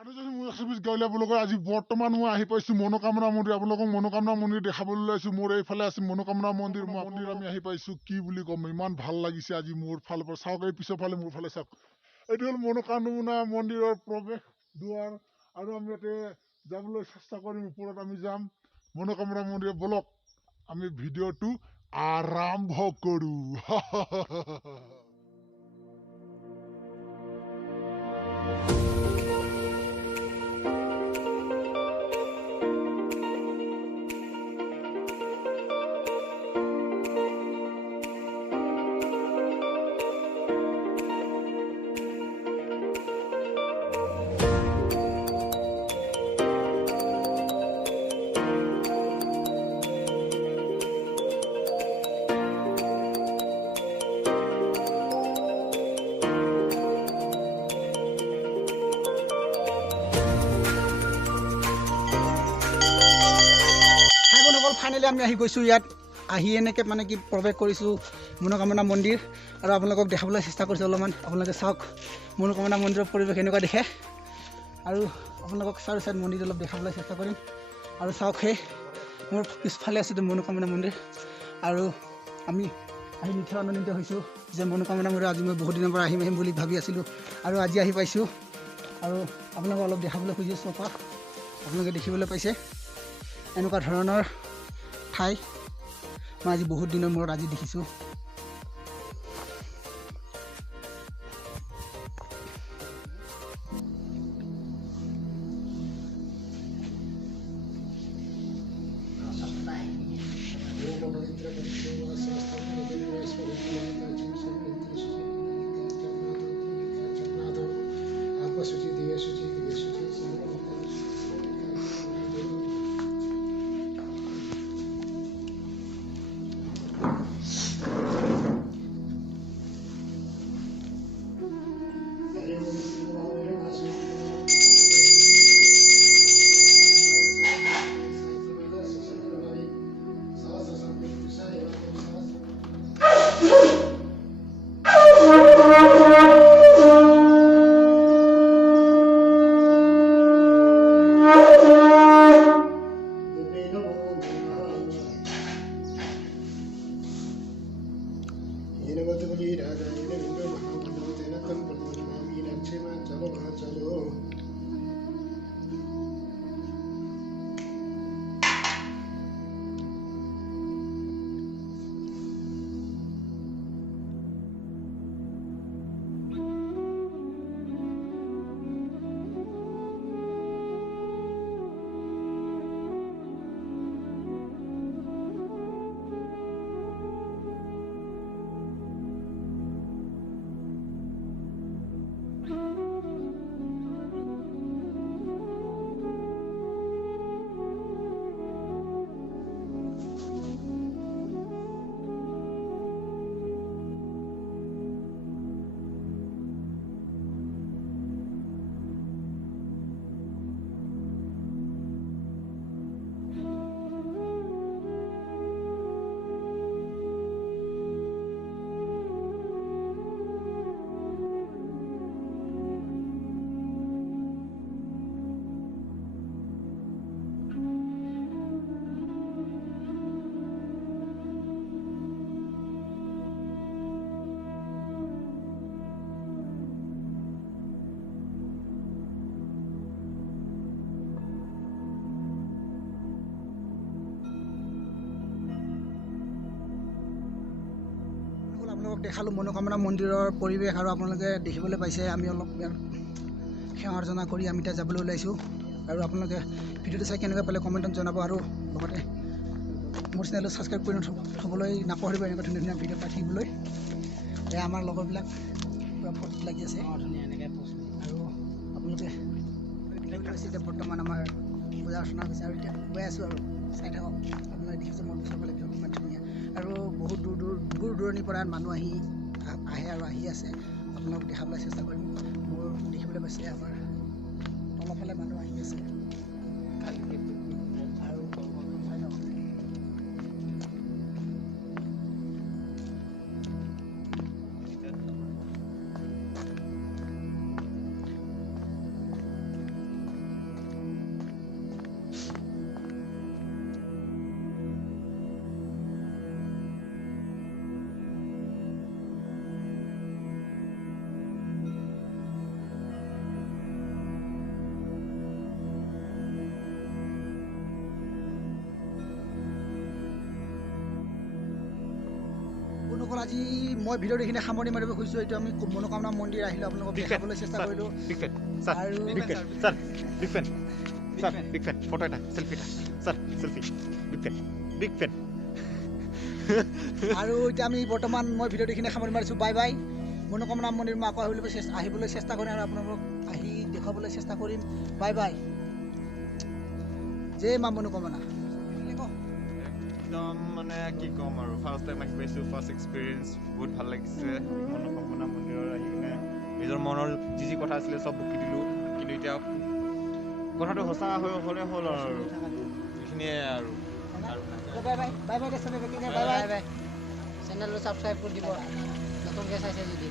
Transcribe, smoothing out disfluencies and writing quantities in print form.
আৰু যদি মোৰ আছামিজ গাঁৱলীয়া ব্লগৰ আজি বৰ্তমান মই আহি পাইছোঁ মনোকামনা মন্দিৰ। আপোনালোকক মনোকামনা মন্দিৰ দেখাবলৈ ওলাইছোঁ। মোৰ এইফালে আছে মনোকামনা মন্দিৰ। মন্দিৰ আমি আহি পাইছোঁ। কি বুলি ক'ম, ইমান ভাল লাগিছে আজি মোৰ ফালৰ পৰা। চাওক, এই পিছৰ ফালে মোৰ ফালে চাওক, এইটো হ'ল মনোকামনা মন্দিৰৰ প্ৰৱেশ দুৱাৰ। আৰু আমি ইয়াতে যাবলৈ চেষ্টা কৰিম, ওপৰত আমি যাম মনোকামনা মন্দিৰত। বলক আমি ভিডিঅ'টো আৰম্ভ কৰোঁ। ফাইনেলি আমি আহি গৈছোঁ ইয়াত। আহি এনেকৈ মানে কি প্ৰৱেশ কৰিছোঁ মনোকামনা মন্দিৰ। আৰু আপোনালোকক দেখাবলৈ চেষ্টা কৰিছোঁ অলপমান। আপোনালোকে চাওক মনোকামনা মন্দিৰৰ পৰিৱেশ এনেকুৱা দেখে। আৰু আপোনালোকক চাৰি চাইড মন্দিৰ অলপ দেখাবলৈ চেষ্টা কৰিম। আৰু চাওক, সেই মোৰ পিছফালে আছে মনোকামনা মন্দিৰ। আৰু আমি আহি নিঠা আনন্দিত হৈছোঁ যে মনোকামনা মন্দিৰ আজি মই বহুত দিনৰ পৰা আহিম বুলি ভাবি আছিলোঁ, আৰু আজি আহি পাইছোঁ। আৰু আপোনালোকক অলপ দেখাবলৈ খুজিছোঁ। আপোনালোকে দেখিবলৈ পাইছে এনেকুৱা ধৰণৰ ঠাই মই আজি বহুত দিনৰ মূৰত আজি দেখিছোঁ। আপোনালোকক দেখালোঁ মনোকামনা মন্দিৰৰ পৰিৱেশ। আৰু আপোনালোকে দেখিবলৈ পাইছে আমি অলপ সেৱা অৰ্চনা কৰি আমি এতিয়া যাবলৈ ওলাইছোঁ। আৰু আপোনালোকে ভিডিঅ'টো চাই কেনেকৈ পালে কমেণ্টত জনাব। আৰু লগতে মোৰ চেনেলটো ছাবস্ক্ৰাইব কৰি থ'বলৈ নাপাহৰিব, এনেকুৱা ধুনীয়া ধুনীয়া ভিডিঅ' পাই থাকিবলৈ। এয়া আমাৰ লগৰবিলাক পূৰা ফটোত লাগি আছে এনেকৈ। আৰু আপোনালোকে এতিয়া বৰ্তমান আমাৰ পূজা অৰ্চনা হৈছে, আৰু এতিয়া গৈ আছোঁ আৰু চাই থাকক। আপোনালোকে দেখিছে মোৰ পিছৰ ফালে কিমান ধুনীয়া। আৰু বহুত দূৰ দূৰণিৰ পৰা মানুহ আহে আৰু আহি আছে। আপোনালোকক দেখাবলৈ চেষ্টা কৰিম। মোৰ দেখিবলৈ পাইছে আমাৰ তলৰ ফালে মানুহ আহি আছে। আৰু চাই থাকক। আজি মই ভিডিঅ' এইখিনি সামৰণি মাৰিব খুজিছোঁ। এইটো আমি মনোকামনা মন্দিৰ আহিলোঁ, আপোনালোকক দেখাবলৈ চেষ্টা কৰিলোঁ। আৰু এতিয়া আমি বৰ্তমান মই ভিডিঅ'টো এইখিনি সামৰণি মাৰিছোঁ। Bye bye. মনোকামনা মন্দিৰ মই আকৌ আহিবলৈ চেষ্টা কৰিম আৰু আপোনালোকক আহি দেখুৱাবলৈ চেষ্টা কৰিম। Bye bye. জয় মা মনোকামনা। একদম মানে কি ক'ম আৰু ফাৰ্ষ্ট টাইম আহি পাইছোঁ, ফাৰ্ষ্ট এক্সপিৰিয়েঞ্চ বহুত ভাল লাগিছে। মনোকামনা মন্দিৰত আহি কিনে নিজৰ মনৰ যি কথা আছিলে চব বকি দিলোঁ, কিন্তু এতিয়া কথাটো সঁচা হ'লে হ'ল আৰু এইখিনিয়ে আৰু চেনেলটো ছাবস্ক্ৰাইব কৰি দিব নতুনকৈ চাইছে যদি।